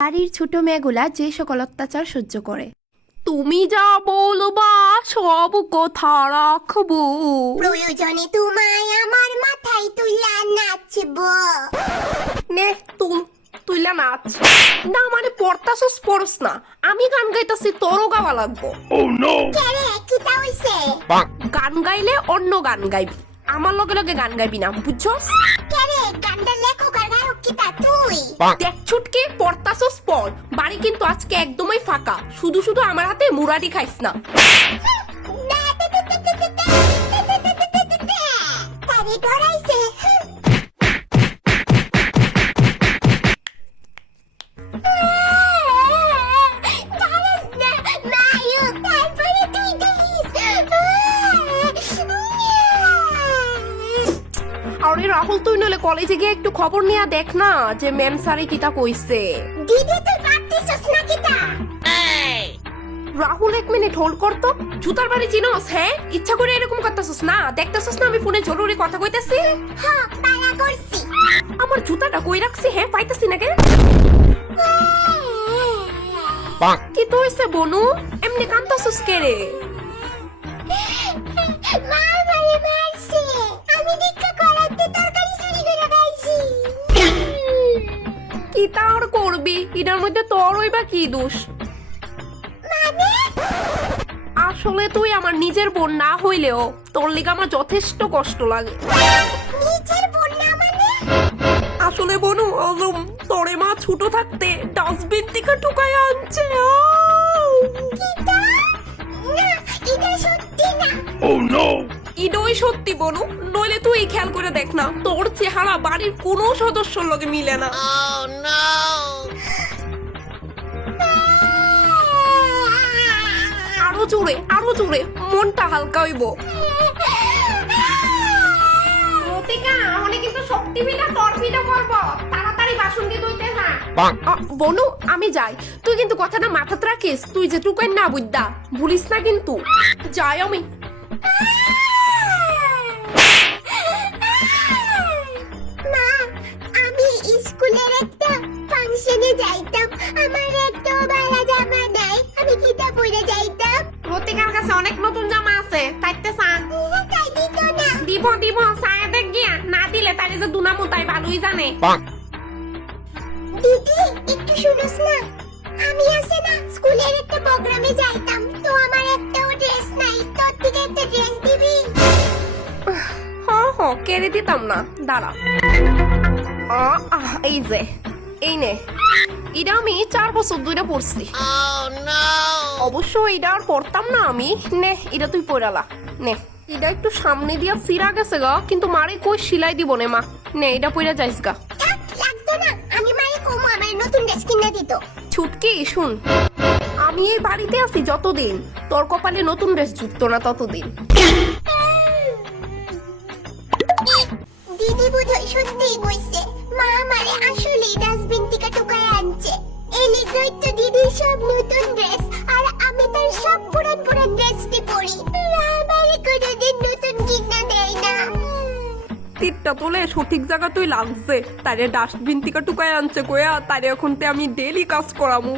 বাড়ির ছোট মেয়েগুলা যে সকল অত্যাচার সহ্য করে। তুমি যা বলবা সব কথা রাখবো। প্রয়োজনে তোমায় আমার মাথায় তুইলা নাচবো। নে তুইলা নাচ। না মানে পড়তাছস পড়স না, আমি গান গাইতাছি তোরও গাওয়া লাগবো। কেরে কিতা হইছে? গান গাইলে অন্য গান গাইবি, আমার লগে লগে গান গাইবি না, বুঝছস? কেরে গানটা লেখক আর গায়ক কিতা তুই? দেখ ছুটকে পড়তাছস পড়, বাড়ি কিন্তু আজকে একদমই ফাঁকা, শুধু শুধু আমার হাতে মুরাদি খাইস না। তারে ডরাইছে। আরে রাহুল, তুই নলে কলেজে গিয়ে একটু খবর নিয়ে দেখ না যে ম্যাম স্যারে কিতা কইছে। দিদি তুই ভাবতেছস না কিতা? রাহুল এক মিনিট হোল্ড কর তো। জুতার বাড়ি চিনোস? হ্যাঁ, ইচ্ছা করে এরকম করতেছস না? দেখতেছস না আমি ফোনে জরুরি কথা কইতাছি? হ্যাঁ পালা করছি। আমার জুতাটা কই রাখছি? হ্যাঁ পাইতাছি না কেন? কি তো হইছে বনু? এমনি কাঁদতাছস কে রে? মা আমারে মারছে, আমি দীক্ষা করাতে তরকারি চুরি করে খাইছি। কি তার করবি, এটার মধ্যে তোরই বা কি দোষ? মানে আসলে তুই আমার নিজের বোন না হইলেও তোর লিগে আমার যথেষ্ট কষ্ট লাগে। নিজের বোন না মানে? আসলে বনু তোরে মা ছোট থাকতে ডাস্টবিন থেকে ঠুকাই আনছে। কিতা? না, এটা সত্যি না। ইডই সত্যি বনু, নইলে তুই খেয়াল করে দেখ না, তোর চেহারা বাড়ির কোনো সদস্যর লগে মিলে না। আরো জোরে মনটা হালকা হইব। রতিকা, আমি কিন্তু শক্তি বিনা তোর বিনা করব, তাড়াতাড়ি বাসন দিয়ে ধুইতে না। বনু আমি যাই, তুই কিন্তু কথাটা মাথাতে রাখিস, তুই যে টুকাই না বুঝদা ভুলিস না কিন্তু। যাই আমি। মা, আমি স্কুলের একটা ফাংশনে যাইতাম, আমার একটা ভালো জামা নাই, আমি কিতা পরে যাইতাম? রতিকার কাছে অনেক নতুন জামা আছে, তাইতে চান? তাই দিত না। দিব সায়াতে গিয়া না দিলে তাই যে দুনামু তাই ভালোই জানে। দিদি একটু শুনোস না, আমি আছে না স্কুলের একটা প্রোগ্রামে যাইতাম, তো আমার একটাও ড্রেস নাই, তোর থেকে একটা ড্রেস দিবি? কেড়ে দিতাম না, দাঁড়া। এই যে এই নে, এটা আমি 4 বছর ধরে পড়ছি। অবশ্য এটা আর পড়তাম না আমি। নে এটা তুই পড়ালা, নে এটা একটু সামনে দিয়া ফিরা গেছে গা, কিন্তু মারে কই সিলাই দিব নে মা, নে এটা পইরা যাইস গা। থাক, লাগতো না, আমি মারে কমু আমার নতুন ড্রেস কিনে দিত। ছুটকি শুন, আমি এই বাড়িতে আছি যতদিন তোর কপালে নতুন ড্রেস জুটতো না ততদিন। দিদি বোধহয় সত্যিই কইছে, মা আমারে আসলেই ডাস্টবিন থেকে টুকায় আনছে। এই লিগই তো দিদির সব নতুন ড্রেস, আর আমি তার সব পুরান ড্রেসটি পরি। মা আমারে কোনোদিন নতুন কিনা দেয় না। তীরটা তোলে সঠিক জায়গা তুই লাগছে, তারে ডাস্টবিন থেকে টুকায় আনছে কয়া, তারে এখন আমি ডেলি কাজ করামু।